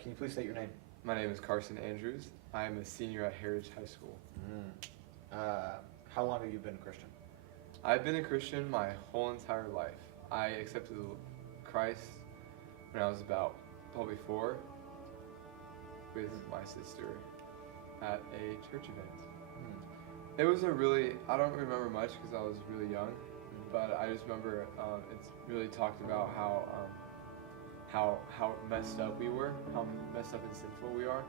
Can you please state your name? My name is Carson Andrews. I am a senior at Heritage High School. How long have you been a Christian? I've been a Christian my whole entire life. I accepted Christ when I was about probably 4 with my sister at a church event. It was I don't remember much because I was really young, but I just remember it's really talked about how messed up we were, how messed up and sinful we are,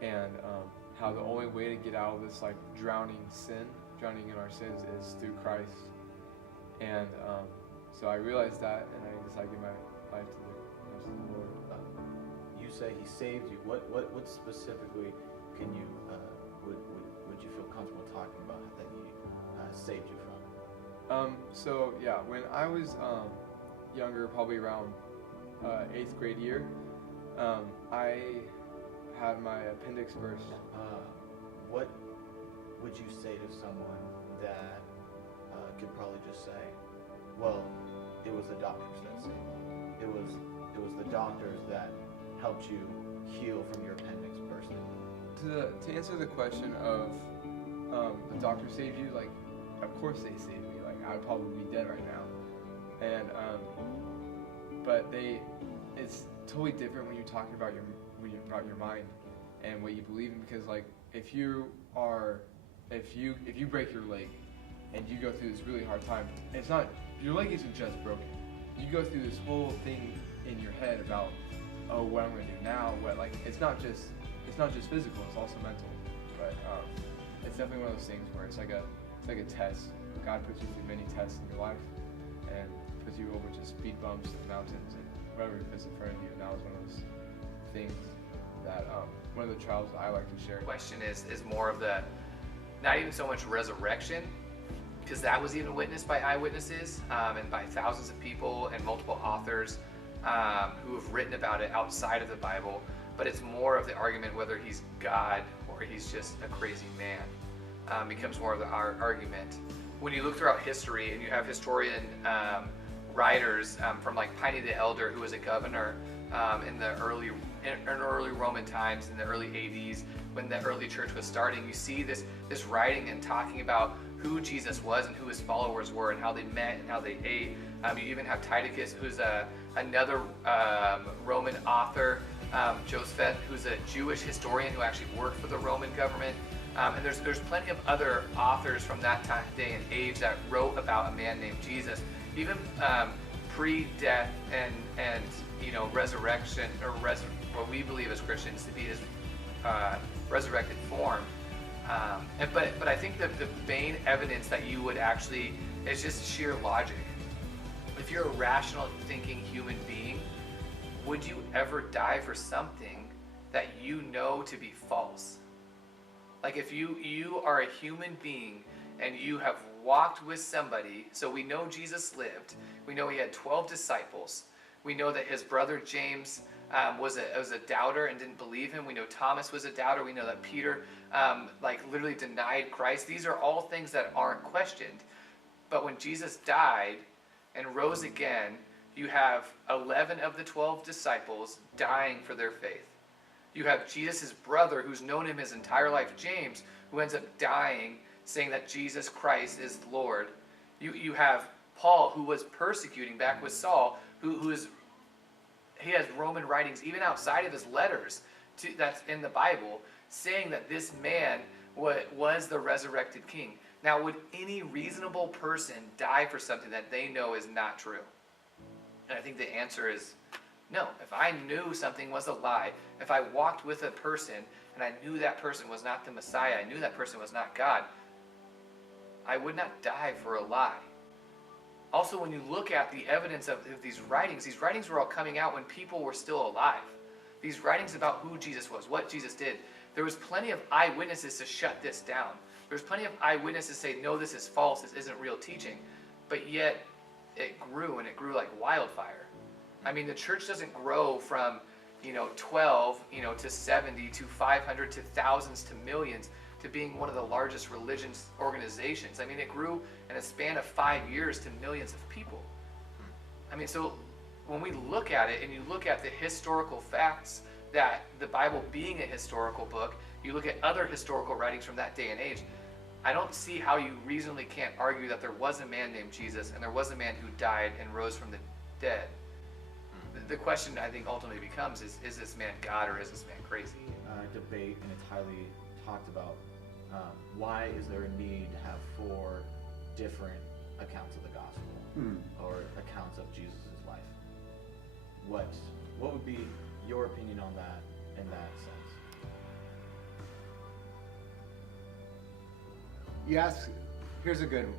and how the only way to get out of this drowning in our sins is through Christ. And so I realized that, and I decided to give my life to the Lord. You say He saved you. What specifically can you would you feel comfortable talking about that He saved you from? So yeah, when I was younger, probably around 8th grade year, I had my appendix burst. What would you say to someone that could probably just say, well, it was the doctors that saved you. It was the doctors that helped you heal from your appendix bursting. To answer the question of the doctor saved you, of course they saved me. I'd probably be dead right now. And but it's totally different when you're talking about your mind and what you believe in, because if you break your leg and you go through this really hard time, it's not, your leg isn't just broken. You go through this whole thing in your head about, oh, what I'm gonna do now, it's not just physical, it's also mental. But it's definitely one of those things where it's like a test. God puts you through many tests in your life and puts you over just speed bumps and mountains and whatever He puts in front of you. And that was one of those things that one of the trials that I like to share. The question is more of the, not even so much resurrection, because that was even witnessed by eyewitnesses and by thousands of people and multiple authors who have written about it outside of the Bible, but it's more of the argument whether He's God or He's just a crazy man. Becomes more of the argument. When you look throughout history and you have historian writers from Pliny the Elder, who was a governor in the early Roman times, in the early 80s, when the early church was starting, you see this writing and talking about who Jesus was and who His followers were and how they met and how they ate. You even have Titus, who's another Roman author, Joseph, who's a Jewish historian who actually worked for the Roman government. And there's plenty of other authors from that time, day and age that wrote about a man named Jesus, even pre-death and resurrection, or what we believe as Christians to be His resurrected form. But I think that the main evidence that you would actually is just sheer logic. If you're a rational thinking human being, would you ever die for something that you know to be false? If you are a human being and you have walked with somebody, so we know Jesus lived, we know He had 12 disciples, we know that His brother James was a doubter and didn't believe Him, we know Thomas was a doubter, we know that Peter literally denied Christ. These are all things that aren't questioned. But when Jesus died and rose again, you have 11 of the 12 disciples dying for their faith. You have Jesus' brother, who's known Him his entire life, James, who ends up dying, saying that Jesus Christ is Lord. You have Paul, who was persecuting back with Saul, he has Roman writings, even outside of his letters, that's in the Bible, saying that this man was the resurrected king. Now, would any reasonable person die for something that they know is not true? And I think the answer is no. If I knew something was a lie, if I walked with a person and I knew that person was not the Messiah, I knew that person was not God, I would not die for a lie. Also, when you look at the evidence of these writings were all coming out when people were still alive. These writings about who Jesus was, what Jesus did, there was plenty of eyewitnesses to shut this down. There's plenty of eyewitnesses to say, no, this is false, this isn't real teaching. But yet, it grew, and it grew like wildfire. I mean, the church doesn't grow from 12 to 70 to 500 to thousands to millions to being one of the largest religious organizations. I mean, it grew in a span of 5 years to millions of people. I mean, so when we look at it and you look at the historical facts that the Bible being a historical book, you look at other historical writings from that day and age, I don't see how you reasonably can't argue that there was a man named Jesus and there was a man who died and rose from the dead. The question I think ultimately becomes is this man God or is this man crazy? Debate, and it's highly talked about. Why is there a need to have 4 different accounts of the gospel or accounts of Jesus' life? What would be your opinion on that in that sense? Yes, here's a good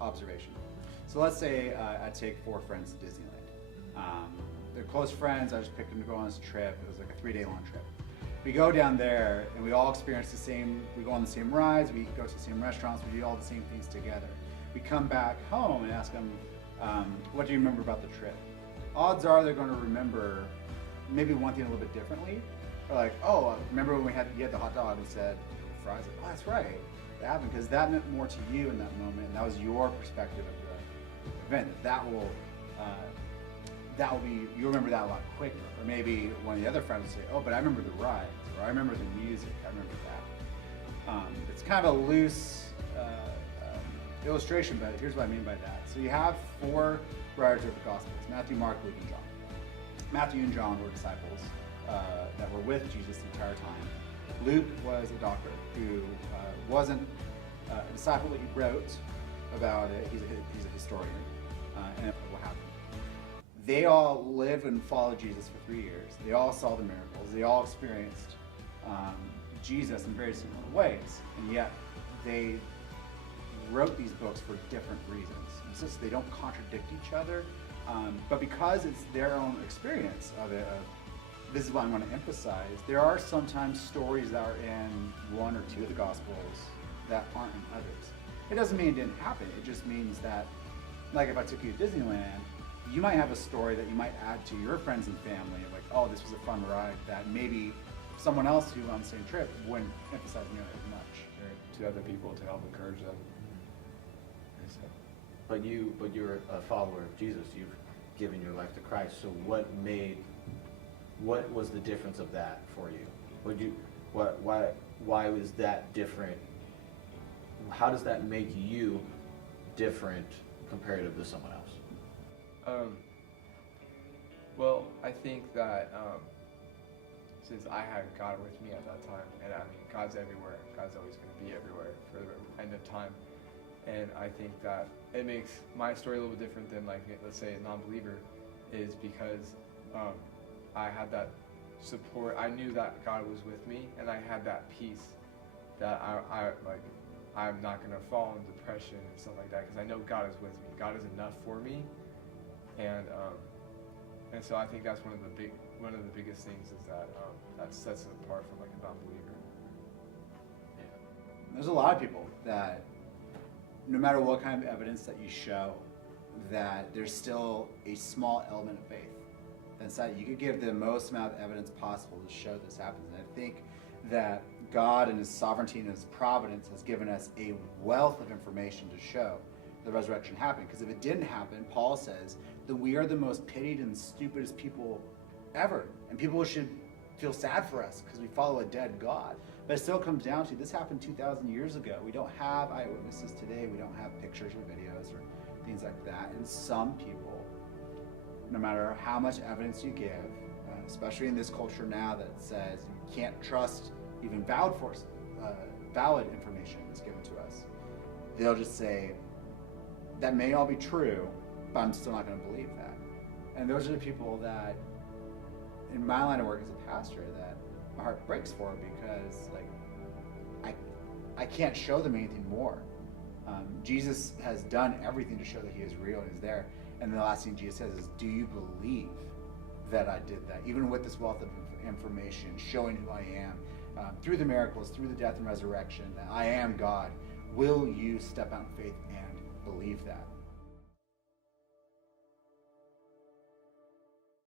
observation. So let's say I take 4 friends to Disneyland. They're close friends. I just picked them to go on this trip. It was like a 3-day long trip. We go down there and we all experience the same. We go on the same rides. We go to the same restaurants. We do all the same things together. We come back home and ask them, "What do you remember about the trip?" Odds are they're going to remember maybe one thing a little bit differently. Or like, "Oh, remember when you had the hot dog and said fries?" Like, "Oh, that's right. That happened because that meant more to you in that moment. And that was your perspective of the event. That will be, you remember that a lot quicker." Or maybe one of the other friends will say, "Oh, but I remember the rides," or "I remember the music, I remember that." It's kind of a loose illustration, but here's what I mean by that. So you have 4 writers of the Gospels, Matthew, Mark, Luke, and John. Matthew and John were disciples that were with Jesus the entire time. Luke was a doctor who wasn't a disciple, but he wrote about it. He's a historian, and what happened. They all lived and followed Jesus for 3 years. They all saw the miracles. They all experienced Jesus in very similar ways, and yet they wrote these books for different reasons. It's just they don't contradict each other, but because it's their own experience of it, this is what I'm going to emphasize. There are sometimes stories that are in 1 or 2 of the Gospels that aren't in others. It doesn't mean it didn't happen. It just means that, like if I took you to Disneyland, you might have a story that you might add to your friends and family, like, "Oh, this was a fun ride," that maybe someone else who on the same trip wouldn't emphasize nearly as much. Or to other people to help encourage them. But you're a follower of Jesus. You've given your life to Christ. So what was the difference of that for you? Why was that different? How does that make you different comparative to someone else? Well, I think that since I had God with me at that time, and I mean, God's everywhere. God's always going to be everywhere for the end of time. And I think that it makes my story a little bit different than, like, let's say a non-believer, is because I had that support. I knew that God was with me, and I had that peace that I'm not going to fall in depression and stuff like that, because I know God is with me. God is enough for me, and so I think that's one of the biggest things is that that sets it apart from like a non-believer. Yeah. There's a lot of people that, no matter what kind of evidence that you show, that there's still a small element of faith. That's that you could give the most amount of evidence possible to show this happens. And I think that God in His sovereignty and His providence has given us a wealth of information to show the resurrection happened. Because if it didn't happen, Paul says that we are the most pitied and stupidest people ever. And people should feel sad for us because we follow a dead God. But it still comes down to, this happened 2,000 years ago. We don't have eyewitnesses today. We don't have pictures or videos or things like that. And some people, no matter how much evidence you give, especially in this culture now that says you can't trust even valid information that's given to us, they'll just say, that may all be true, but I'm still not going to believe that. And those are the people that, in my line of work as a pastor, that my heart breaks for, because I can't show them anything more. Jesus has done everything to show that He is real and is there. And the last thing Jesus says is, do you believe that I did that? Even with this wealth of information, showing who I am, through the miracles, through the death and resurrection, that I am God, will you step out in faith and believe that?